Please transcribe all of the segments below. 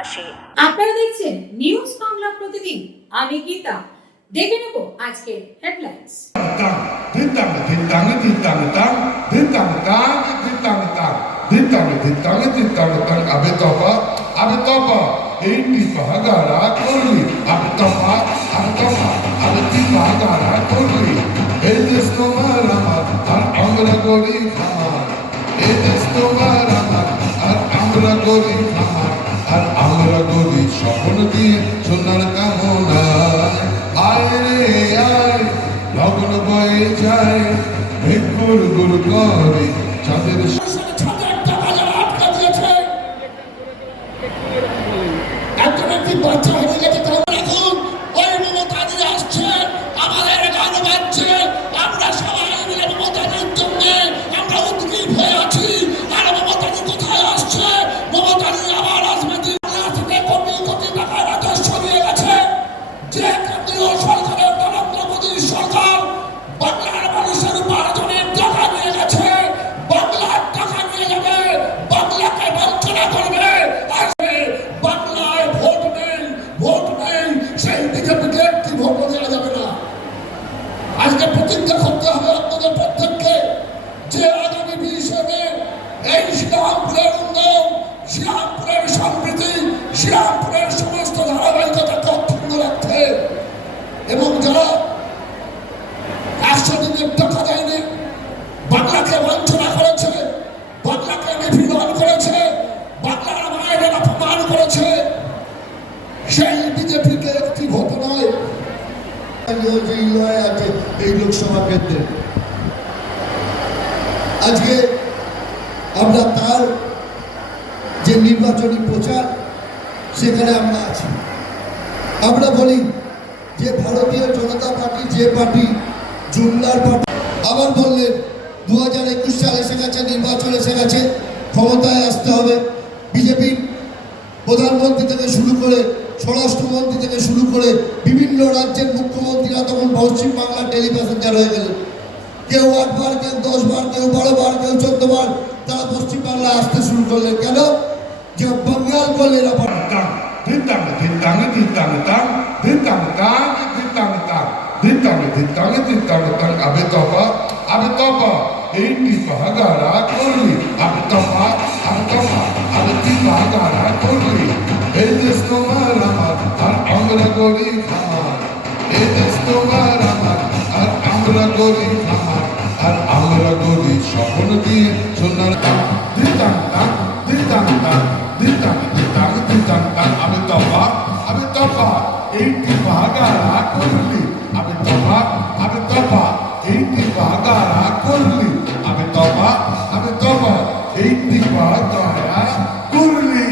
পাশে। আপনারা দেখছেন নিউজ বাংলা প্রতিদিন, আমি গীতা। দেখে নেব আজকে হেডলাইন্স। আর আমরা গরি স্বপ্ন দিয়ে সোনার কামনায় আয় রে আয় লগ্ন বয়ে যায় মেঘ গুড় গুড় করে চাঁদের বাচ্চা হয়ে গেছে এখন ওই মমতাজি আসছে, আমাদের গান বাজছে, আমরা সবাই মিলে মমতাজির জন্য আমরা উদ্গ্রীব হয়ে আছি। আর মমতাজি কোথায় আসছে? মমতাজি আবার রাজনীতি থেকে কোটি কোটি টাকার রাজস্ব নিয়ে গেছে। যে কেন্দ্রীয় সরকারের নরেন্দ্র মোদীর সরকার বাংলার মানুষের উপার্জনের টাকা নিয়ে গেছে, বাংলার টাকা নিয়ে যাবে, বাংলাকে বঞ্চনা করবে। সেই বিজেপিকে একটি ভোটও দেওয়া যাবে না। আজকে প্রতিজ্ঞা করতে হবে আপনাদের প্রত্যেককে যে আগামী 20 মে এই শ্রীরামপুরের উন্নয়ন, শ্রীরামপুরের সমৃদ্ধি, শ্রীরামপুরের সমস্ত ধারাবাহিকতাকে অক্ষুণ্ণ রাখতে এবং যারা 100 দিনের টাকা দেয়নি, বাংলাকে বঞ্চনা করেছে, বাংলাকে নিপীড়ন করেছে, বাংলার মায়ের অপমান করেছে, সেই বিজেপিকে একটি ভোট নয়। আছে এই লোকসভা কেন্দ্রে আজকে আমরা তার যে নির্বাচনী প্রচার সেখানে আমরা আছি। আমরা বলি যে ভারতীয় জনতা পার্টি যে পার্টি জুমলার পার্টি, আবার বললেন 2021 সালে এসে গেছে, নির্বাচন এসে গেছে, ক্ষমতায় আসতে হবে। বিজেপির প্রধানমন্ত্রী থেকে শুরু করে স্বরাষ্ট্রমন্ত্রী থেকে শুরু করে বিভিন্ন রাজ্যের মুখ্যমন্ত্রীরা তখন পশ্চিম বাংলার ডেলি প্যাসেঞ্জার হয়ে গেলেন। কেউ 8 বার, কেউ 10 বার, কেউ 12 বার, কেউ 14 বার তারা পশ্চিম বাংলায় আসতে শুরু করলেন। কেন? যে বাঙ্গাল করলেন এইটি পাহাগারা করলি আমি তফা আমি তফা আমি কি পাহাগারা করলি। এই দেশ তোমার আমার আর আমরা গরি খামার, এই দেশ তোমার আমার আর আমরা গরি খামার, আর আমরা গরি স্বপ্ন দিয়ে সোনার দিতাম তাম দিতাম তাম দিতাম দিতাম দিতাম তাম আমি তফা এইটি পাহাগারা করলি আমি তফা এইটি পাহাগারা করলি আমি তফা এইটি পাহাগারা করলি।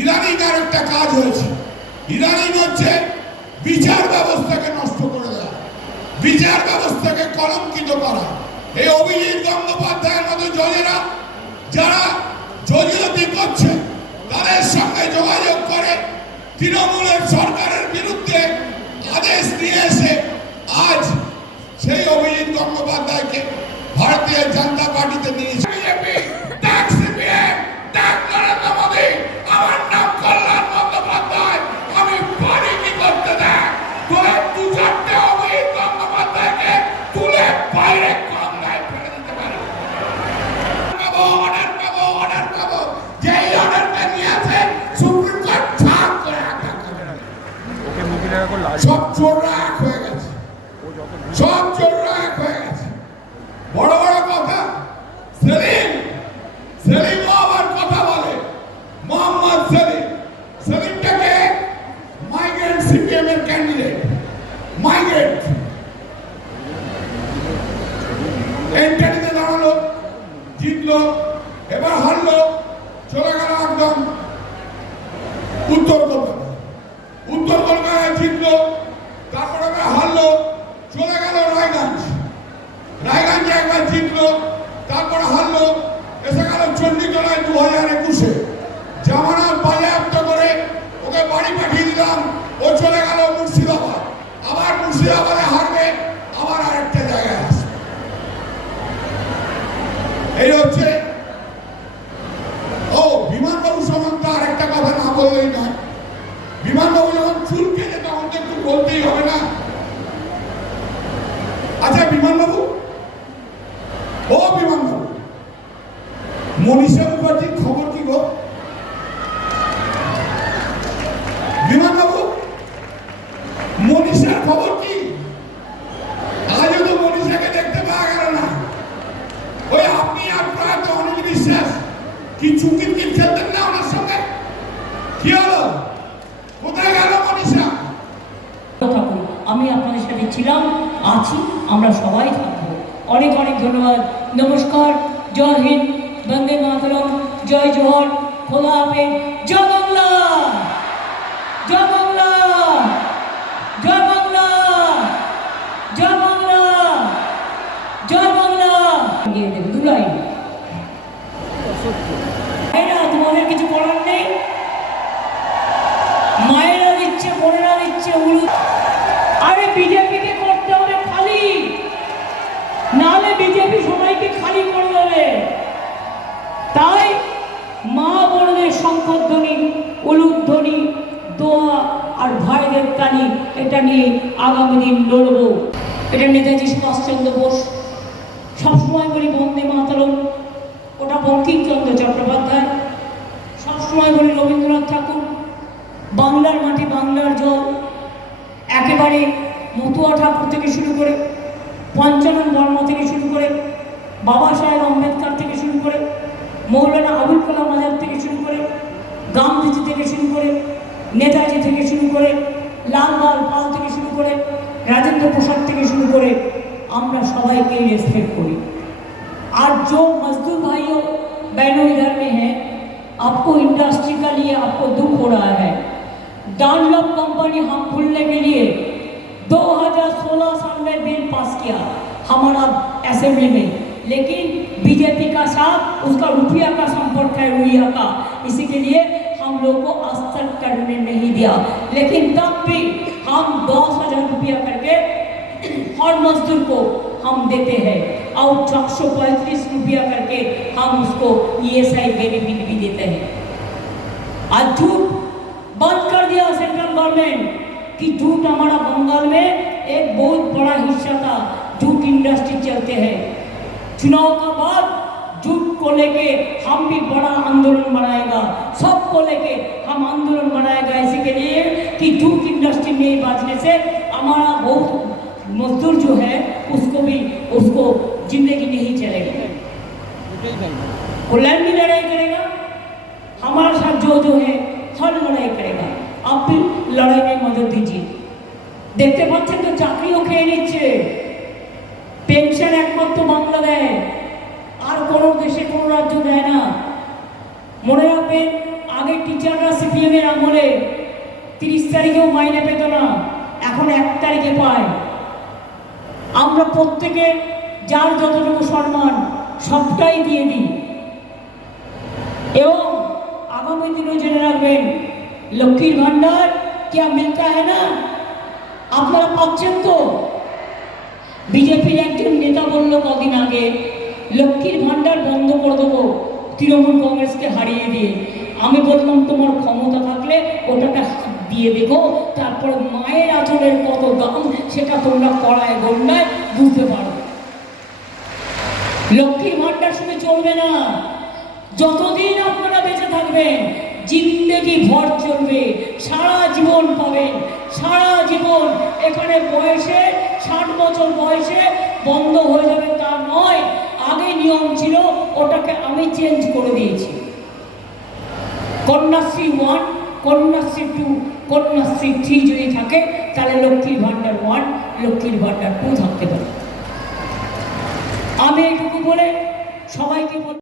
ইদানিংকার একটা কাজ হয়েছে, ইদানিং হচ্ছে বিচার ব্যবস্থাকে নষ্ট করে দেওয়া, বিচার ব্যবস্থাকে কলঙ্কিত করা। এই অভিজিৎ গঙ্গোপাধ্যায়ের মতো জজেরা যারা জজিলতি করছে তাদের সঙ্গে যোগাযোগ করে তৃণমূলের সরকারের বিরুদ্ধে আদেশ নিয়ে এসে আজ সেই অভিজিৎ গঙ্গোপাধ্যায়কে ভারতীয় জনতা পার্টিতে নিয়েছে। আমার নাম কল্যাণ বন্দ্যোপাধ্যায়, আমি পারি কি করতে দেয় তোরা 2-4টে অভিজিৎ গঙ্গোপাধ্যায়কে তুলে বাইরে গঙ্গায় ফেলে দিতে পারে। অর্ডার পাবো যেই অর্ডারটা নিয়ে আসে সুপ্রিম কোর্ট ছাড় করে সব চোররা এক হয়ে গেছে, সব চোররা এক হয়ে গেছে। বড় বড় কথা সেলিম আবার কথা বলে, মোহাম্মদ সেলিমটাকে মাইগ্রেন্ট সিপিএম এর ক্যান্ডিডেট, মাইগ্রেন্ট এনটিতে দাঁড়ালো, জিতলো, এবার হারলো, চলে গেল একদম উত্তর কলকাতায় জিতলো, তারপরে হারলো, চলে গেল রায়গঞ্জে একবার জিতলো, তারপরে হারলো, এসে গেল চণ্ডীতলায় 2021-এ জামানত বাজেয়াপ্ত করে ওকে বাড়ি পাঠিয়ে দিলাম, ও চলে গেল মুর্শিদাবাদ, আবার মুর্শিদাবাদে হারবে, আবার আরেকটা এই হচ্ছে ও বিমানবাবু সম্বন্ধে আর একটা কথা না বললেই নয়। বিমানবাবু যখন চুল কেটে তখন তো একটু বলতেই হবে না। আচ্ছা বিমানবাবু, ও বিমানবাবু, মনীষা মুখার্জির খবর কি গো? বিমানবাবু, মনীষার খবর কি? আজও তো মনীষাকে দেখতে পাওয়া গেল না। ওই আপনি আর প্রয়াত অনিল বিশ্বাস কি চুকির কি খেলতেন না ওনার সঙ্গে? কি হলো? কোথায় গেল মনীষা? থাকুন, আমি আপনাদের সাথে ছিলাম, আছি, আমরা সবাই থাকবো। অনেক অনেক ধন্যবাদ। নমস্কার, জয় হিন্দ, বন্দে মাতরম, জয় জোহর, খোদা হাফেজ, জয় বাংলা, জয় বাংলা, জয় বাংলা, জয় বাংলা, জয় বাংলা। গিয়ে দেবে দুলাই। মায়েরা, তোমাদের কিছু করার নেই। মায়েরা দিচ্ছে, বোনেরা দিচ্ছে, আরে বিজেপিকে করতে হবে খালি, নাহলে বিজেপি সবাইকে খালি করে দেবে। তাই মা বোনদের শঙ্খধ্বনি, উলুধ্বনি, দোয়া আর ভাইদের তালি, এটা নিয়ে আগামী দিন লড়ব। এটা নেতাজি সুভাষচন্দ্র বোস, সবসময় বলি বন্দে মাতরম, ওটা বঙ্কিমচন্দ্র চট্টোপাধ্যায়, সবসময় বলি রবীন্দ্রনাথ ঠাকুর, বাংলার মাটি বাংলার জল, একেবারে মতুয়া ঠাকুর থেকে শুরু করে, পঞ্চানন বর্মা থেকে শুরু করে, বাবা সাহেব আম্বেদকর থেকে শুরু করে, মৌলানা আবুল কালাম আজাদ থেকে শুরু করে, গান্ধীজি থেকে শুরু করে, নেতাজি থেকে শুরু করে, লাললাল পাল থেকে শুরু করে, রাজেন্দ্র প্রসাদ থেকে শুরু করে, আমরা সবাইকে রেসপেক্ট করি। আর जो मजदूर भाइयों बहनों इधर में है, आपको इंडस्ट्री का लिए आपको दुख हो रहा है। डानलॉप कंपनी हम खुलने के लिए 2016 साल में बिल पास किया हमारा असेंबली में, लेकिन बीजेपी का साथ उसका रुपया का संपर्क है रुपया का, इसी के लिए हम लोग को आज तक करने नहीं दिया। लेकिन तब भी हम 10,000 रुपया करके हर मजदूर को हम देते हैं और 435 रुपया करके हम उसको ESI बेनिफिट भी देते हैं। आज झूठ बंद कर दिया सेंट्रल गवर्नमेंट कि झूठ हमारा बंगाल में एक बहुत बड़ा हिस्सा था, झूठ इंडस्ट्री चलते हैं। चुनाव का बाद झूठ को लेके हम भी बड़ा आंदोलन बनाएगा, सबको लेके हम आंदोलन बनाएगा, इसी के लिए कि झूठ इंडस्ट्री नहीं बाजने से हमारा बहुत मजदूर जो है उसको जिंदगी नहीं चलेगी। वो लैंड भी लड़ाई करेगा, हमारे साथ जो है हर लड़ाई करेगा। आप भी लड़ाई में मदद दीजिए। देखते पाচ্ছেন তো চাকরিও খেয়ে নিচ্ছে, পেনশন একমাত্র বাংলা দেয়, আর কোনো দেশে কোনো রাজ্য দেয় না। মনে রাখবেন, আগে টিচাররা সিপিএম এর আমলে 30 তারিখেও মাইনে পেত না, এখন 1 তারিখে পায়। আমরা প্রত্যেকে যার যতটুকু সম্মান সবটাই দিয়ে দিই। এবং আগামী দিনও জেনে রাখবেন, লক্ষ্মীর ভান্ডার क्या मिलता है ना, আপনারা পাচ্ছেন তো? বিজেপির একজন নেতা বলল কদিন আগে, লক্ষ্মীর ভান্ডার বন্ধ করে দেবো তৃণমূল কংগ্রেসকে হারিয়ে দিয়ে। আমি বললাম তোমার ক্ষমতা থাকলে ওটাকে দিয়ে দেখো, তারপরে মায়ের আঁচলের কত দাম সেটা তোমরা পড়ায় গন্ডায় বুঝতে পারো। লক্ষ্মীর ভান্ডার শুনে চলবে না, যতদিন আপনারা বেঁচে থাকবেন জিন্দেগি ভর চলবে, সারা জীবন পাবেন, সারা জীবন। এখানে বয়সে 60 বছর বয়সে বন্ধ হয়ে যাবে তা নয়, আগে নিয়ম ছিল, ওটাকে আমি চেঞ্জ করে দিয়েছি। কন্যাশ্রী 1, কন্যাশ্রী 2, কন্যাশ্রী 3 যদি থাকে তাহলে লক্ষ্মীর ভান্ডার 1, লক্ষ্মীর ভান্ডার 2 থাকতে পারে।